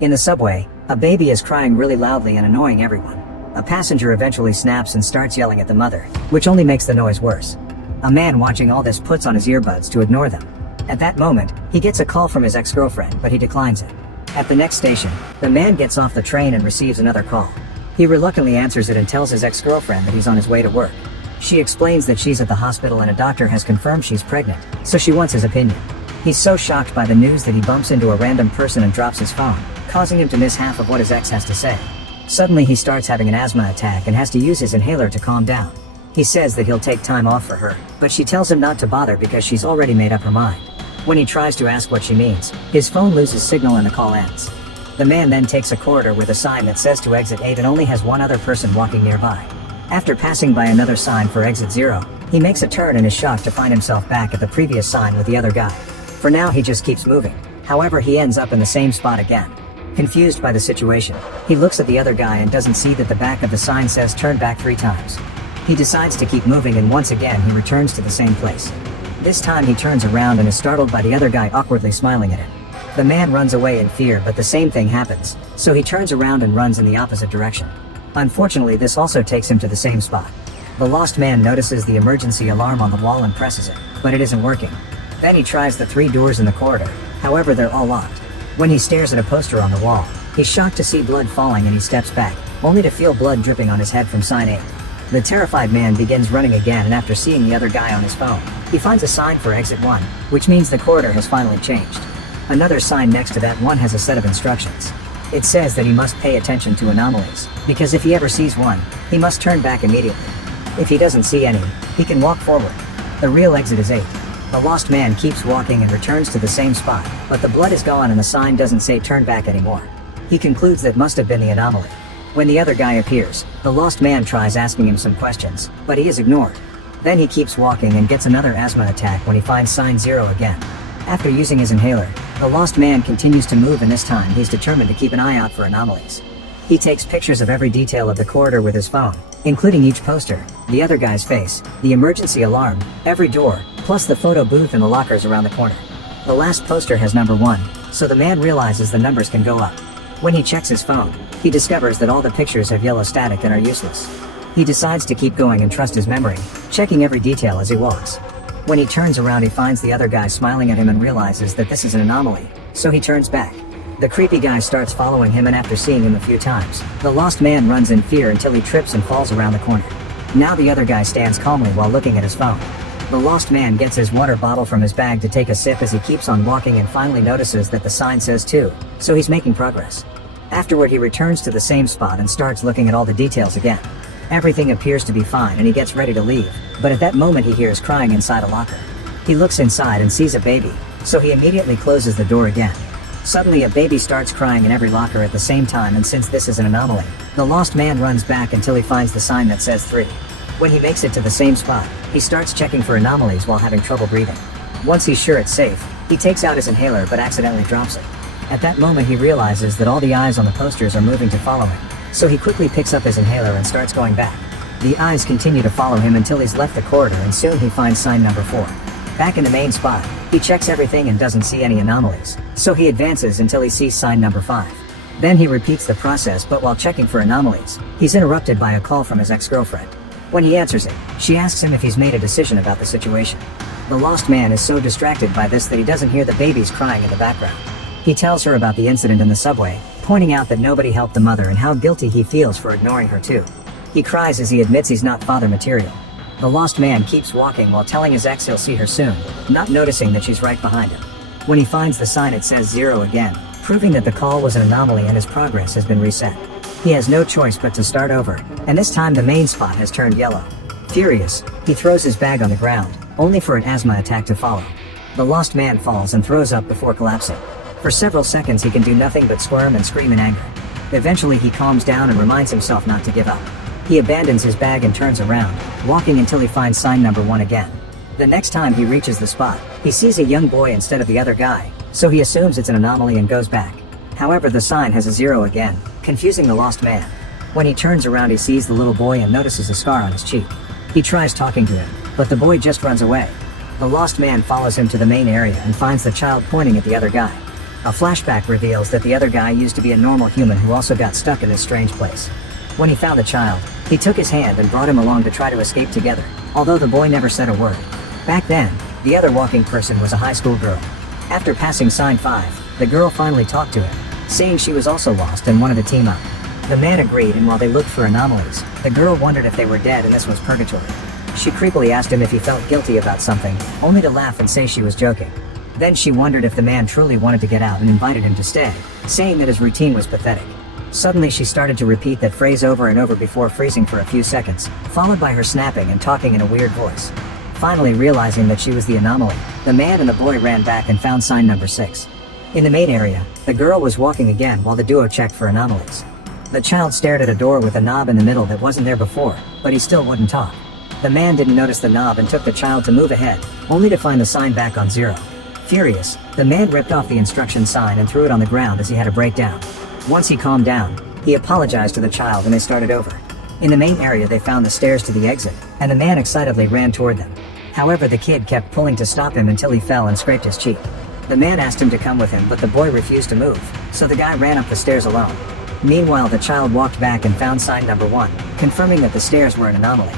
In the subway, a baby is crying really loudly and annoying everyone. A passenger eventually snaps and starts yelling at the mother, which only makes the noise worse. A man watching all this puts on his earbuds to ignore them. At that moment, he gets a call from his ex-girlfriend, but he declines it. At the next station, the man gets off the train and receives another call. He reluctantly answers it and tells his ex-girlfriend that he's on his way to work. She explains that she's at the hospital and a doctor has confirmed she's pregnant, so she wants his opinion. He's so shocked by the news that he bumps into a random person and drops his phone, causing him to miss half of what his ex has to say. Suddenly he starts having an asthma attack and has to use his inhaler to calm down. He says that he'll take time off for her, but she tells him not to bother because she's already made up her mind. When he tries to ask what she means, his phone loses signal and the call ends. The man then takes a corridor with a sign that says to exit 8 and only has one other person walking nearby. After passing by another sign for exit 0, he makes a turn and is shocked to find himself back at the previous sign with the other guy. For now he just keeps moving. However, he ends up in the same spot again. Confused by the situation, he looks at the other guy and doesn't see that the back of the sign says turn back 3 times. He decides to keep moving and once again he returns to the same place. This time he turns around and is startled by the other guy awkwardly smiling at him. The man runs away in fear, but the same thing happens, so he turns around and runs in the opposite direction. Unfortunately, this also takes him to the same spot. The lost man notices the emergency alarm on the wall and presses it, but it isn't working. Then he tries the 3 doors in the corridor, however they're all locked. When he stares at a poster on the wall, he's shocked to see blood falling and he steps back, only to feel blood dripping on his head from sign 8. The terrified man begins running again, and after seeing the other guy on his phone, he finds a sign for exit 1, which means the corridor has finally changed. Another sign next to that one has a set of instructions. It says that he must pay attention to anomalies, because if he ever sees one, he must turn back immediately. If he doesn't see any, he can walk forward. The real exit is 8. The lost man keeps walking and returns to the same spot, but the blood is gone and the sign doesn't say turn back anymore. He concludes that must have been the anomaly. When the other guy appears, the lost man tries asking him some questions, but he is ignored. Then he keeps walking and gets another asthma attack when he finds sign 0 again. After using his inhaler, the lost man continues to move, and this time he's determined to keep an eye out for anomalies. He takes pictures of every detail of the corridor with his phone, including each poster, the other guy's face, the emergency alarm, every door, plus the photo booth and the lockers around the corner. The last poster has number 1, so the man realizes the numbers can go up. When he checks his phone, he discovers that all the pictures have yellow static and are useless. He decides to keep going and trust his memory, checking every detail as he walks. When he turns around, he finds the other guy smiling at him and realizes that this is an anomaly, so he turns back. The creepy guy starts following him, and after seeing him a few times, the lost man runs in fear until he trips and falls around the corner. Now the other guy stands calmly while looking at his phone. The lost man gets his water bottle from his bag to take a sip as he keeps on walking and finally notices that the sign says 2, so he's making progress. Afterward, he returns to the same spot and starts looking at all the details again. Everything appears to be fine and he gets ready to leave, but at that moment he hears crying inside a locker. He looks inside and sees a baby, so he immediately closes the door again. Suddenly a baby starts crying in every locker at the same time, and since this is an anomaly, the lost man runs back until he finds the sign that says 3. When he makes it to the same spot, he starts checking for anomalies while having trouble breathing. Once he's sure it's safe, he takes out his inhaler but accidentally drops it. At that moment he realizes that all the eyes on the posters are moving to follow him, so he quickly picks up his inhaler and starts going back. The eyes continue to follow him until he's left the corridor, and soon he finds sign number 4. Back in the main spot, he checks everything and doesn't see any anomalies, so he advances until he sees sign number 5. Then he repeats the process, but while checking for anomalies, he's interrupted by a call from his ex-girlfriend. When he answers it, she asks him if he's made a decision about the situation. The lost man is so distracted by this that he doesn't hear the babies crying in the background. He tells her about the incident in the subway, pointing out that nobody helped the mother and how guilty he feels for ignoring her too. He cries as he admits he's not father material. The lost man keeps walking while telling his ex he'll see her soon, not noticing that she's right behind him. When he finds the sign, it says 0 again, proving that the call was an anomaly and his progress has been reset. He has no choice but to start over, and this time the main spot has turned yellow. Furious, he throws his bag on the ground, only for an asthma attack to follow. The lost man falls and throws up before collapsing. For several seconds he can do nothing but squirm and scream in anger. Eventually he calms down and reminds himself not to give up. He abandons his bag and turns around, walking until he finds sign number 1 again. The next time he reaches the spot, he sees a young boy instead of the other guy, so he assumes it's an anomaly and goes back. However, the sign has a 0 again, confusing the lost man. When he turns around, he sees the little boy and notices a scar on his cheek. He tries talking to him, but the boy just runs away. The lost man follows him to the main area and finds the child pointing at the other guy. A flashback reveals that the other guy used to be a normal human who also got stuck in this strange place. When he found the child, he took his hand and brought him along to try to escape together, although the boy never said a word. Back then, the other walking person was a high school girl. After passing sign 5, the girl finally talked to him, saying she was also lost and wanted to team up. The man agreed, and while they looked for anomalies, the girl wondered if they were dead and this was purgatory. She creepily asked him if he felt guilty about something, only to laugh and say she was joking. Then she wondered if the man truly wanted to get out and invited him to stay, saying that his routine was pathetic. Suddenly she started to repeat that phrase over and over before freezing for a few seconds, followed by her snapping and talking in a weird voice. Finally realizing that she was the anomaly, the man and the boy ran back and found sign number 6. In the main area, the girl was walking again while the duo checked for anomalies. The child stared at a door with a knob in the middle that wasn't there before, but he still wouldn't talk. The man didn't notice the knob and took the child to move ahead, only to find the sign back on 0. Furious, the man ripped off the instruction sign and threw it on the ground as he had a breakdown. Once he calmed down, he apologized to the child and they started over. In the main area they found the stairs to the exit, and the man excitedly ran toward them. However, the kid kept pulling to stop him until he fell and scraped his cheek. The man asked him to come with him, but the boy refused to move, so the guy ran up the stairs alone. Meanwhile, the child walked back and found sign number 1, confirming that the stairs were an anomaly.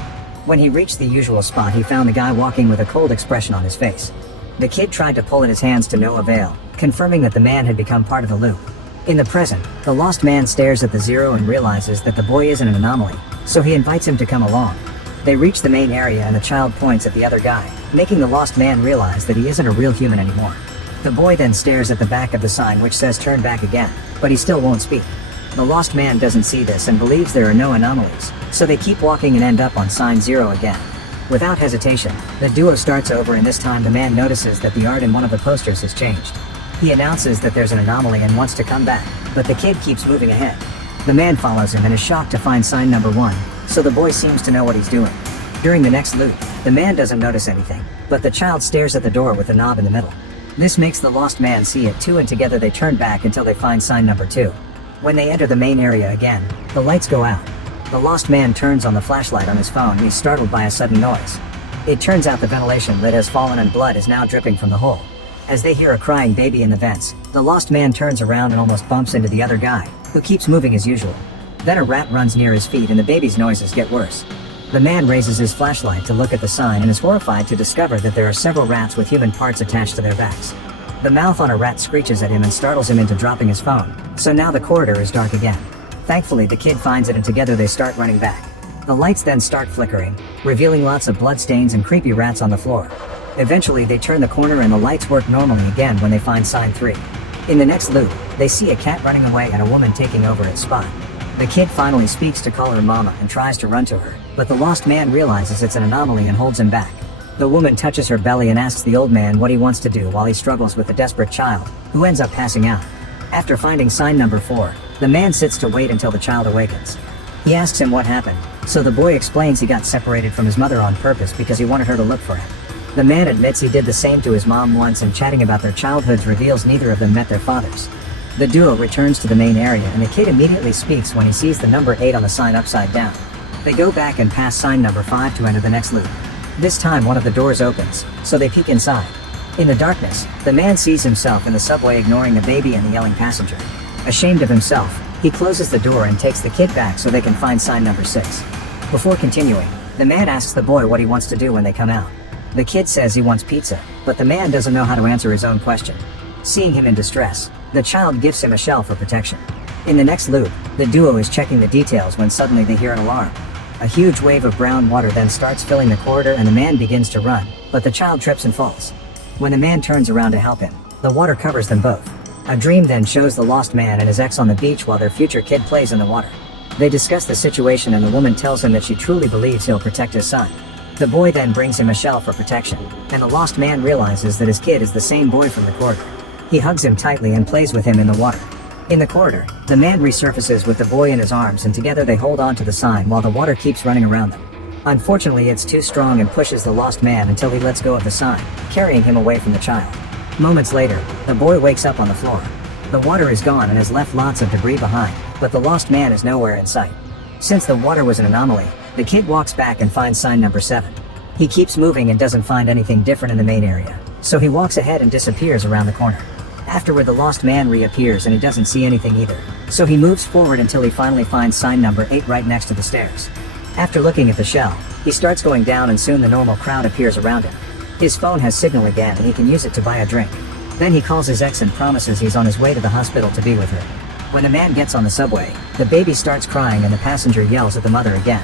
When he reached the usual spot, he found the guy walking with a cold expression on his face. The kid tried to pull at his hands to no avail, confirming that the man had become part of the loop. In the present, the lost man stares at the 0 and realizes that the boy isn't an anomaly, so he invites him to come along. They reach the main area and the child points at the other guy, making the lost man realize that he isn't a real human anymore. The boy then stares at the back of the sign which says turn back again, but he still won't speak. The lost man doesn't see this and believes there are no anomalies, so they keep walking and end up on sign 0 again. Without hesitation, the duo starts over, and this time the man notices that the art in one of the posters has changed. He announces that there's an anomaly and wants to come back, but the kid keeps moving ahead. The man follows him and is shocked to find sign number 1, so the boy seems to know what he's doing. During the next loop, the man doesn't notice anything, but the child stares at the door with the knob in the middle. This makes the lost man see it too, and together they turn back until they find sign number 2. When they enter the main area again, the lights go out. The lost man turns on the flashlight on his phone and he's startled by a sudden noise. It turns out the ventilation lid has fallen and blood is now dripping from the hole. As they hear a crying baby in the vents, the lost man turns around and almost bumps into the other guy, who keeps moving as usual. Then a rat runs near his feet and the baby's noises get worse. The man raises his flashlight to look at the sign and is horrified to discover that there are several rats with human parts attached to their backs. The mouth on a rat screeches at him and startles him into dropping his phone, so now the corridor is dark again. Thankfully, the kid finds it and together they start running back. The lights then start flickering, revealing lots of bloodstains and creepy rats on the floor. Eventually, they turn the corner and the lights work normally again when they find sign 3. In the next loop, they see a cat running away and a woman taking over its spot. The kid finally speaks to call her mama and tries to run to her, but the lost man realizes it's an anomaly and holds him back. The woman touches her belly and asks the old man what he wants to do while he struggles with the desperate child, who ends up passing out. After finding sign number 4, the man sits to wait until the child awakens. He asks him what happened, so the boy explains he got separated from his mother on purpose because he wanted her to look for him. The man admits he did the same to his mom once, and chatting about their childhoods reveals neither of them met their fathers. The duo returns to the main area and the kid immediately speaks when he sees the number 8 on the sign upside down. They go back and pass sign number 5 to enter the next loop. This time one of the doors opens, so they peek inside. In the darkness, the man sees himself in the subway ignoring the baby and the yelling passenger. Ashamed of himself, he closes the door and takes the kid back so they can find sign number 6. Before continuing, the man asks the boy what he wants to do when they come out. The kid says he wants pizza, but the man doesn't know how to answer his own question. Seeing him in distress, the child gives him a shell for protection. In the next loop, the duo is checking the details when suddenly they hear an alarm. A huge wave of brown water then starts filling the corridor and the man begins to run, but the child trips and falls. When the man turns around to help him, the water covers them both. A dream then shows the lost man and his ex on the beach while their future kid plays in the water. They discuss the situation and the woman tells him that she truly believes he'll protect his son. The boy then brings him a shell for protection, and the lost man realizes that his kid is the same boy from the corridor. He hugs him tightly and plays with him in the water. In the corridor, the man resurfaces with the boy in his arms and together they hold on to the sign while the water keeps running around them. Unfortunately, it's too strong and pushes the lost man until he lets go of the sign, carrying him away from the child. Moments later, the boy wakes up on the floor. The water is gone and has left lots of debris behind, but the lost man is nowhere in sight. Since the water was an anomaly, the kid walks back and finds sign number 7. He keeps moving and doesn't find anything different in the main area, so he walks ahead and disappears around the corner. Afterward, the lost man reappears and he doesn't see anything either. So he moves forward until he finally finds sign number 8 right next to the stairs. After looking at the shell, he starts going down and soon the normal crowd appears around him. His phone has signal again and he can use it to buy a drink. Then he calls his ex and promises he's on his way to the hospital to be with her. When the man gets on the subway, the baby starts crying and the passenger yells at the mother again.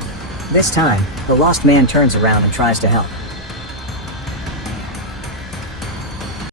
This time, the lost man turns around and tries to help.